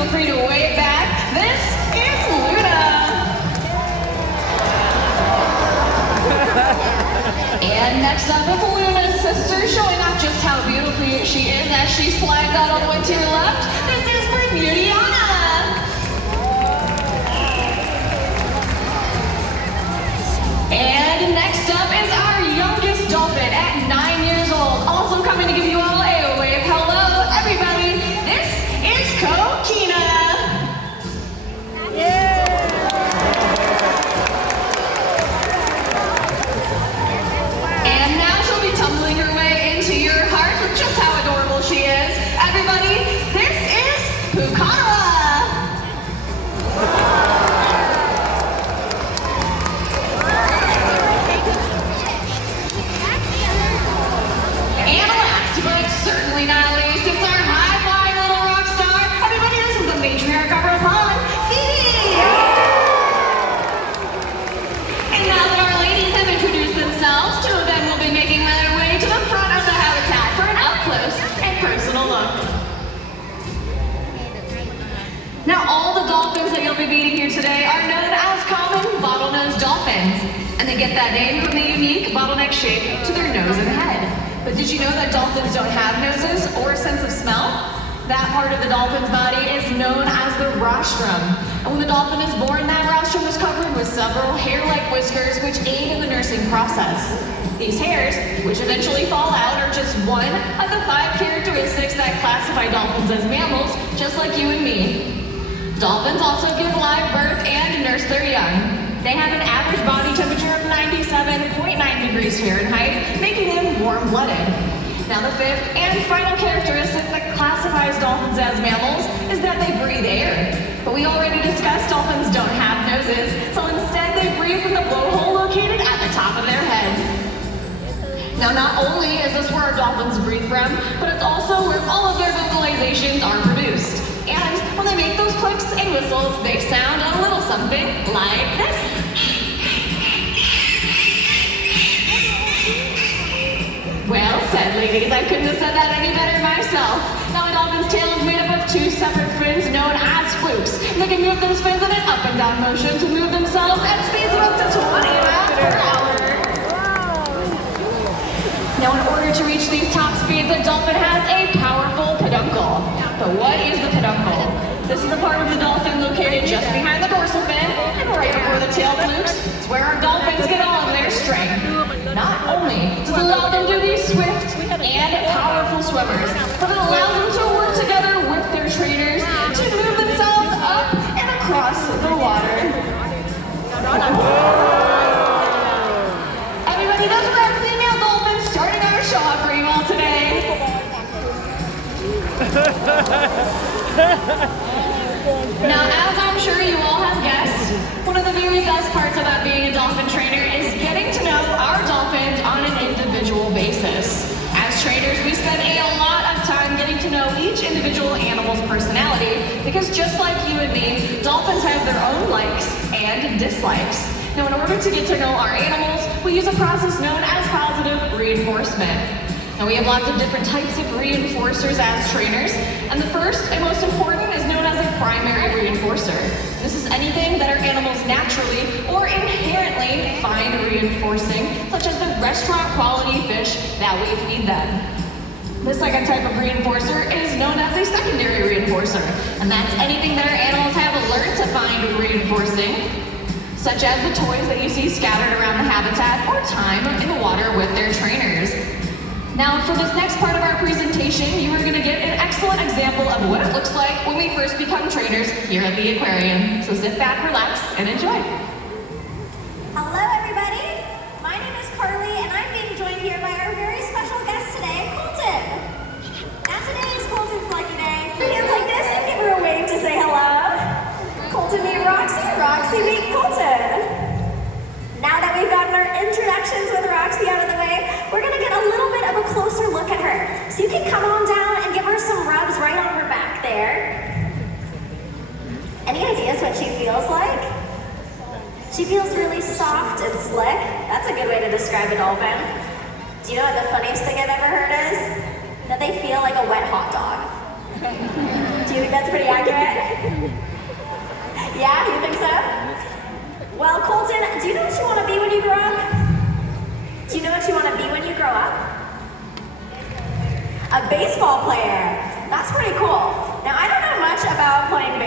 feel free to wave back. This is Luna. And next up is Luna's sister, showing off just how beautifully she is as she slides out all the way to your left. This is Bermudiana. And next up is our youngest dolphin at 9 years old. Also coming to give you all a wave hello, everybody. This is Kokina. And now she'll be tumbling her way into your heart with just how adorable she is. Everybody, this is Puccara. Certainly not least, it's our high flyer little rock star. Everybody, this is the matriarch of our pond, Phoebe! And now that our ladies have introduced themselves, two of them will be making their way to the front of the habitat for an up-close and personal look. Now, all the dolphins that you'll be meeting here today are known as common bottlenose dolphins, and they get that name from the unique bottleneck shape to their nose and head. But did you know that dolphins don't have noses or a sense of smell? That part of the dolphin's body is known as the rostrum. And when the dolphin is born, that rostrum is covered with several hair-like whiskers which aid in the nursing process. These hairs, which eventually fall out, are just one of the 5 characteristics that classify dolphins as mammals, just like you and me. Dolphins also give live birth and nurse their young. They have an average body temperature of 97.9 degrees Fahrenheit, making them warm-blooded. Now, the fifth and final characteristic that classifies dolphins as mammals is that they breathe air. But we already discussed dolphins don't have noses, so instead they breathe from the blowhole located at the top of their head. Now, not only is this where our dolphins breathe from, but it's also where all of their vocalizations are produced. And when they make those clicks and whistles, they sound a little something like this. Well said, ladies. I couldn't have said that any better myself. Now, a dolphin's tail is made up of 2 separate fins known as flukes. They can move those fins in an up and down motion to move themselves at speeds of up to 20 miles per hour. Now, in order to reach these top speeds, a dolphin has a powerful peduncle. But what is the peduncle? This is the part of the dolphin located just behind the dorsal fin and right before the tail flukes. It's where our dolphins get all of their strength. Not only does it allow them to be swift and powerful swimmers, but it allows them to work together with their trainers to move themselves up and across the water. Everybody, those are our female dolphins starting our show off for you all today. Now, as I'm sure you all have guessed, one of the very best parts about being a dolphin trainer is getting to know our dolphins on an individual basis. As trainers, we spend a lot of time getting to know each individual animal's personality because just like you and me, dolphins have their own likes and dislikes. Now, in order to get to know our animals, we use a process known as positive reinforcement. Now, we have lots of different types of reinforcers as trainers, and the first and most important is known as a primary reinforcer. This is anything that our animals naturally or inherently find reinforcing, such as the restaurant quality fish that we feed them. The second type of reinforcer is known as a secondary reinforcer, and that's anything that our animals have learned to find reinforcing, such as the toys that you see scattered around the habitat or time in the water with their trainers. Now, for this next part of our presentation, you are going to get an excellent example of what it looks like when we first become trainers here at the aquarium. So sit back, relax, and enjoy. Hello, everybody. My name is Carly, and I'm being joined here by our very special guest today, Colton. Now, today is Colton's lucky day. Put your hands like this and give her a wave to say hello. Colton meet Roxy, Roxy meet Colton. Now that we've gotten our introductions with Roxy out of the way, we're gonna get a little bit of a closer look at her. So you can come on down and give her some rubs right on her back there. Any ideas what she feels like? She feels really soft and slick. That's a good way to describe a dolphin. Do you know what the funniest thing I've ever heard is? That they feel like a wet hot dog. Do you think that's pretty accurate? a baseball player. That's pretty cool. Now, I don't know much about playing baseball.